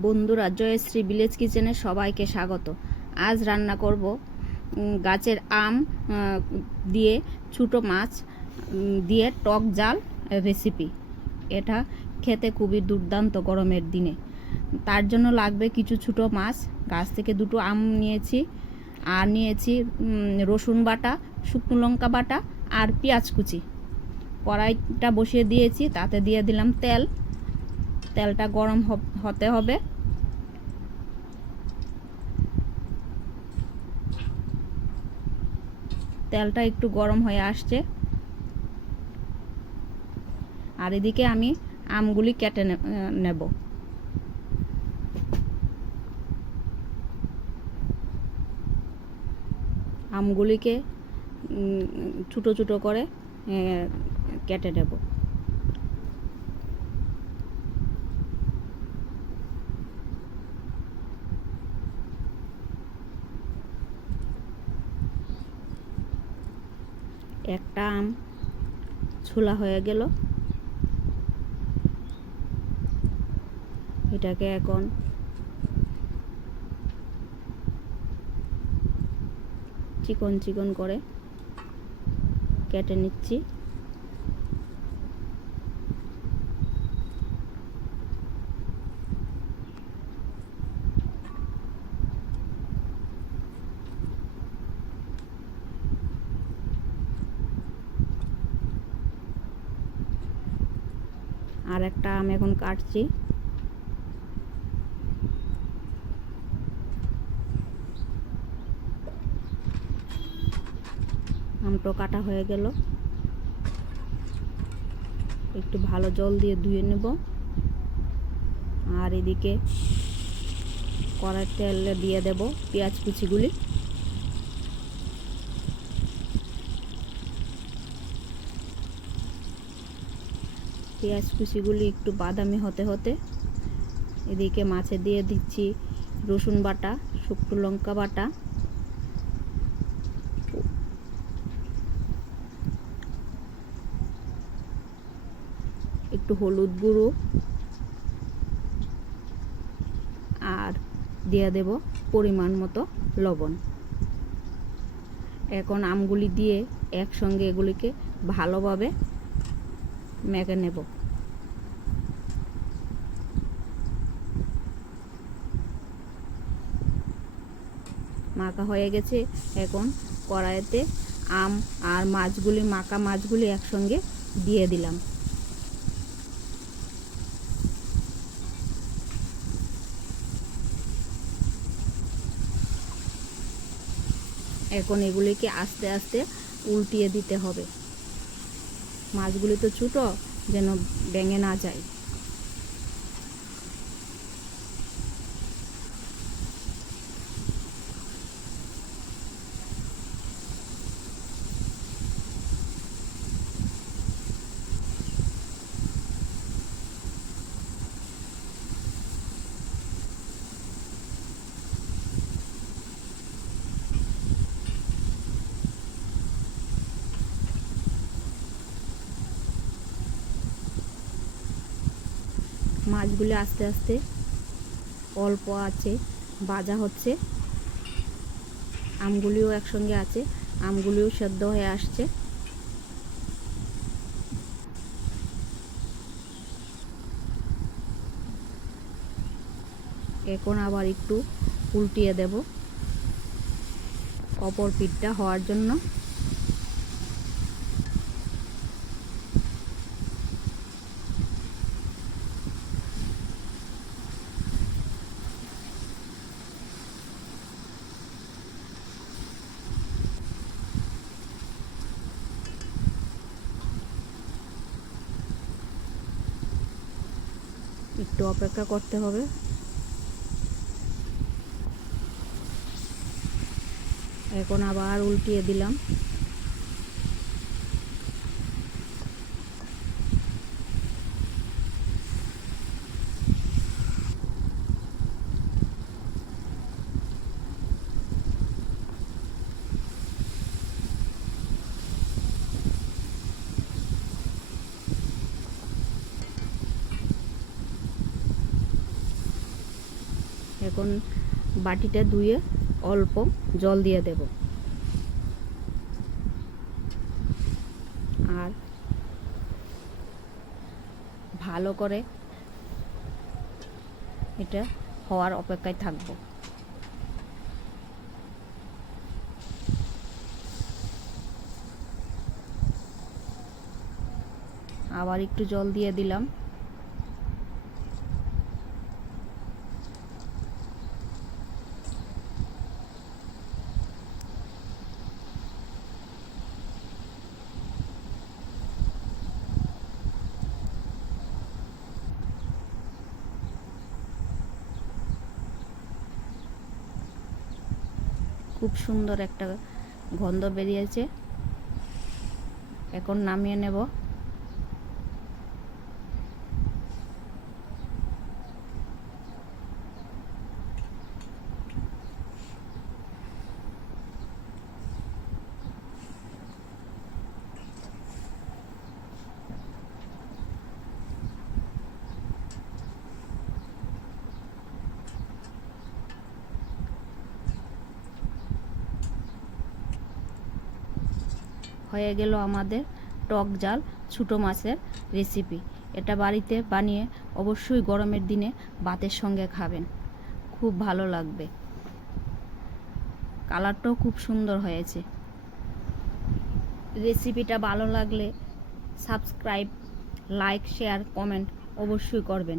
বন্ধুরা, জয়শ্রী ভিলেজ কিচেনে সবাইকে স্বাগত। আজ রান্না করব গাছের আম দিয়ে ছোটো মাছ দিয়ে টক জাল রেসিপি। এটা খেতে খুবই দুর্দান্ত গরমের দিনে। তার জন্য লাগবে কিছু ছোটো মাছ, গাছ থেকে দুটো আম নিয়েছি, আর নিয়েছি রসুন বাটা, শুকনো লঙ্কা বাটা আর পেঁয়াজ কুচি। কড়াইটা বসিয়ে দিয়েছি, তাতে দিয়ে দিলাম তেল। তেলটা গরম হতে হবে। তেলটা একটু গরম হয়ে আসছে, আর এদিকে আমি আমগুলি কেটে নেব। আমগুলিকে ছোটো ছোটো করে কেটে নেব। একটা আম ছোলা হয়ে গেল। এটাকে এখন চিকন চিকন করে কেটে নিচ্ছি। আর একটা আম এখন কাটছি। আমটা কাটা হয়ে গেল। একটু ভালো জল দিয়ে ধুয়ে নেব। আর এদিকে কড়াই তেলে দিয়ে দেব পেঁয়াজ কুচিগুলি। পেঁয়াজ কুচিগুলি একটু বাদামি হতে হতে এদিকে মাছে দিয়ে দিচ্ছি রসুন বাটা, শুকনো লঙ্কা বাটা, একটু হলুদ গুঁড়ো, আর দিয়ে দেব পরিমাণ মতো লবণ। এখন আমগুলি দিয়ে একসঙ্গে এগুলিকে ভালোভাবে মেখে নেব। মাখা হয়ে গেছে। এখন কড়াইতে আম আর মাছগুলি, মাখা মাছগুলি একসঙ্গে দিয়ে দিলাম। এখন এগুলিকে আস্তে আস্তে উল্টিয়ে দিতে হবে। মাছগুলি তো ছোটো, যেন ভেঙে না যায়। মাছগুলি আস্তে আস্তে অল্প আছে ভাজা হচ্ছে। আমগুলিও একসঙ্গে আছে, আমগুলিও সেদ্ধ হয়ে আসছে। এখন আবার একটু উল্টিয়ে দেব অপর পিঠটা হওয়ার জন্য। একটু অপেক্ষা করতে হবে। এখন আবার উল্টিয়ে দিলাম। এখন বাটিটা ধুয়ে অল্প জল দিয়ে দেব, আর ভালো করে এটা হওয়ার অপেক্ষায় থাকব। আবার একটু জল দিয়ে দিলাম। খুব সুন্দর একটা গন্ধ বেরিয়েছে। এখন নামিয়ে নেব। হয়ে গেল আমাদের টক ঝাল ছোটো মাছের রেসিপি। এটা বাড়িতে বানিয়ে অবশ্যই গরমের দিনে ভাতের সঙ্গে খাবেন, খুব ভালো লাগবে। কালারটাও খুব সুন্দর হয়েছে। রেসিপিটা ভালো লাগলে সাবস্ক্রাইব, লাইক, শেয়ার, কমেন্ট অবশ্যই করবেন।